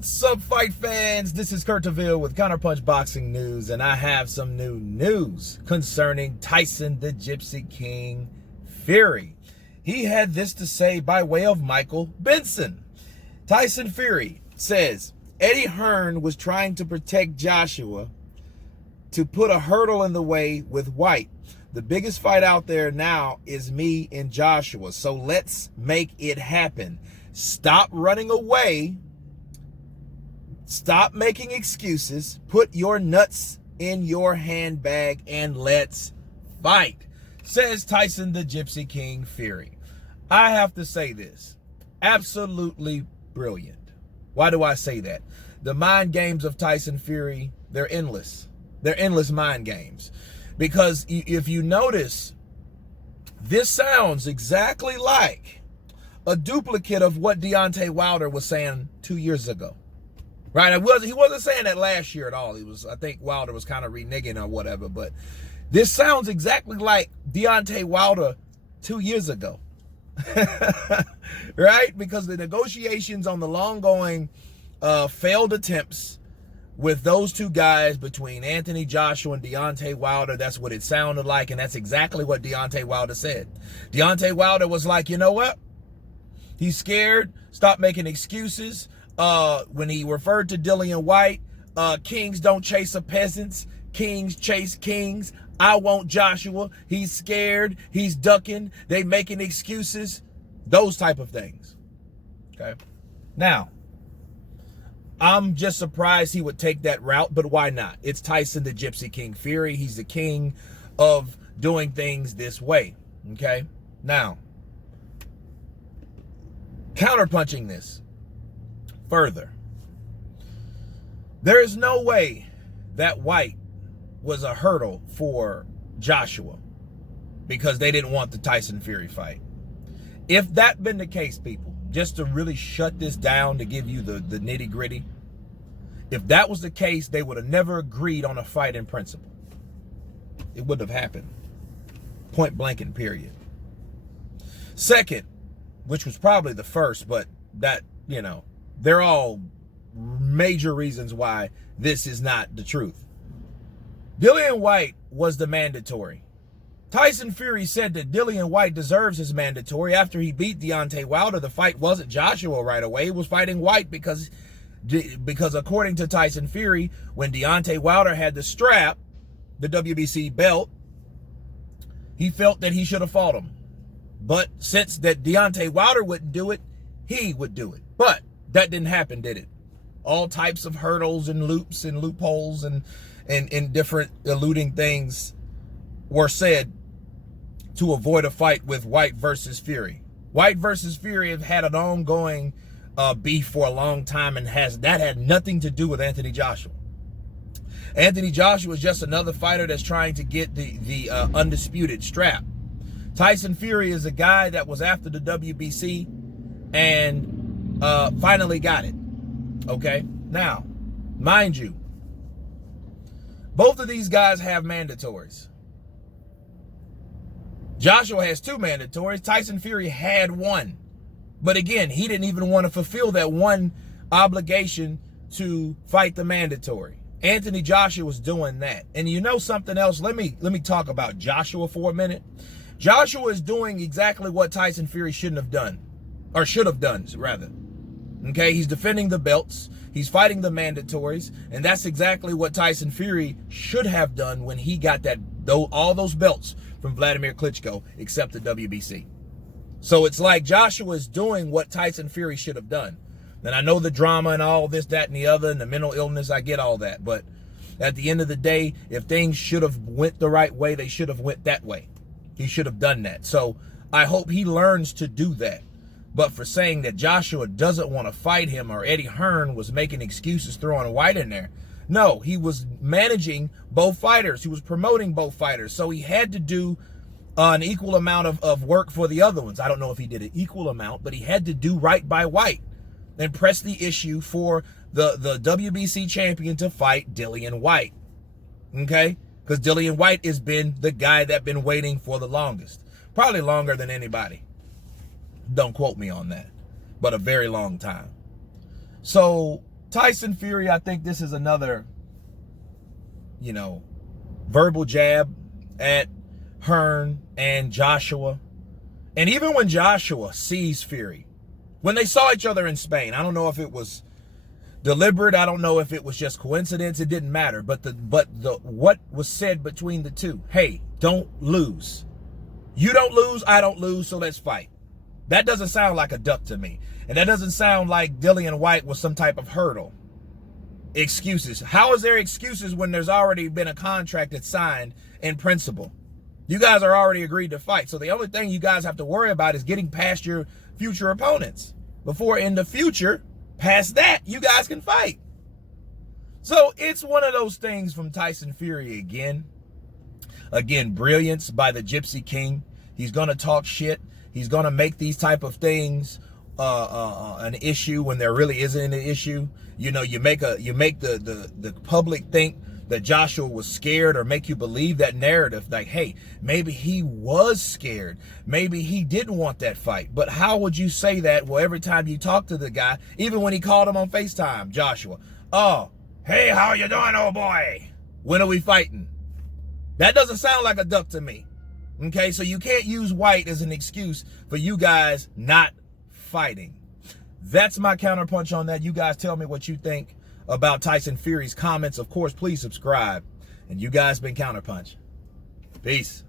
What's up, fight fans? This is Kurt DeVille with Counterpunch Boxing News, and I have some new news concerning Tyson the Gypsy King Fury. He had this to say by way of Michael Benson. Tyson Fury says, Eddie Hearn was trying to protect Joshua to put a hurdle in the way with Whyte. The biggest fight out there now is me and Joshua, so let's make it happen. Stop running away. Stop making excuses. Put your nuts in your handbag and let's fight, says Tyson the Gypsy King Fury. I have to say this. Absolutely brilliant. Why do I say that? The mind games of Tyson Fury, they're endless. They're endless mind games. Because if you notice, this sounds exactly like a duplicate of what Deontay Wilder was saying 2 years ago. Right? He wasn't saying that last year at all. I think Wilder was kind of reneging or whatever, but this sounds exactly like Deontay Wilder 2 years ago. Right? Because the negotiations on the long-going failed attempts with those two guys between Anthony Joshua and Deontay Wilder, that's what it sounded like, and that's exactly what Deontay Wilder said. Deontay Wilder was like, you know what? He's scared. Stop making excuses. When he referred to Dillian Whyte, kings don't chase a peasants, kings chase kings. I want Joshua. He's scared. He's ducking. They making excuses. Those type of things. Okay. Now, I'm just surprised he would take that route, but why not? It's Tyson the Gypsy King Fury. He's the king of doing things this way. Okay. Now, counterpunching this further, there is no way that Whyte was a hurdle for Joshua because they didn't want the Tyson Fury fight. If that been the case, people, just to really shut this down, to give you the nitty gritty, if that was the case, they would have never agreed on a fight in principle. It wouldn't have happened. Point blank and period. Second, which was probably the first, but that, you know, they're all major reasons why this is not the truth. Dillian Whyte was the mandatory. Tyson Fury said that Dillian Whyte deserves his mandatory. After he beat Deontay Wilder, the fight wasn't Joshua right away. He was fighting Whyte because according to Tyson Fury, when Deontay Wilder had the strap, the WBC belt, he felt that he should have fought him. But since that Deontay Wilder wouldn't do it, he would do it. But that didn't happen, did it? All types of hurdles and loops and loopholes and different eluding things were said to avoid a fight with Whyte versus Fury. Whyte versus Fury have had an ongoing beef for a long time, and that had nothing to do with Anthony Joshua. Anthony Joshua is just another fighter that's trying to get the undisputed strap. Tyson Fury is a guy that was after the WBC and finally got it. Okay? Now, mind you, both of these guys have mandatories. Joshua has 2 mandatories. Tyson Fury had 1. But again, he didn't even want to fulfill that 1 obligation to fight the mandatory. Anthony Joshua was doing that. And you know something else? Let me talk about Joshua for a minute. Joshua is doing exactly what Tyson Fury shouldn't have done. Or should have done, rather. Okay, he's defending the belts. He's fighting the mandatories. And that's exactly what Tyson Fury should have done when he got all those belts from Vladimir Klitschko, except the WBC. So it's like Joshua is doing what Tyson Fury should have done. And I know the drama and all this, that, and the other, and the mental illness, I get all that. But at the end of the day, if things should have went the right way, they should have went that way. He should have done that. So I hope he learns to do that. But for saying that Joshua doesn't want to fight him, or Eddie Hearn was making excuses throwing Whyte in there, no, he was managing both fighters. He was promoting both fighters. So he had to do an equal amount of work for the other ones. I don't know if he did an equal amount, but he had to do right by Whyte and press the issue for the WBC champion to fight Dillian Whyte. Okay? Because Dillian Whyte has been the guy that's been waiting for the longest. Probably longer than anybody. Don't quote me on that. But a very long time. So Tyson Fury, I think this is another, you know, verbal jab at Hearn and Joshua. And even when Joshua sees Fury, when they saw each other in Spain, I don't know if it was deliberate, I don't know if it was just coincidence, it didn't matter. But what was said between the two, hey, don't lose. You don't lose, I don't lose, so let's fight. That doesn't sound like a duck to me. And that doesn't sound like Dillian Whyte was some type of hurdle. Excuses. How is there excuses when there's already been a contract that's signed in principle? You guys are already agreed to fight. So the only thing you guys have to worry about is getting past your future opponents. Before in the future, past that, you guys can fight. So it's one of those things from Tyson Fury again. Again, brilliance by the Gypsy King. He's going to talk shit. He's going to make these type of things an issue when there really isn't an issue. You know, you make the public think that Joshua was scared, or make you believe that narrative, like, hey, maybe he was scared. Maybe he didn't want that fight. But how would you say that? Well, every time you talk to the guy, even when he called him on FaceTime, Joshua, oh, hey, how you doing, old boy? When are we fighting? That doesn't sound like a duck to me. Okay, so you can't use Whyte as an excuse for you guys not fighting. That's my counterpunch on that. You guys tell me what you think about Tyson Fury's comments. Of course, please subscribe. And you guys been Counterpunch. Peace.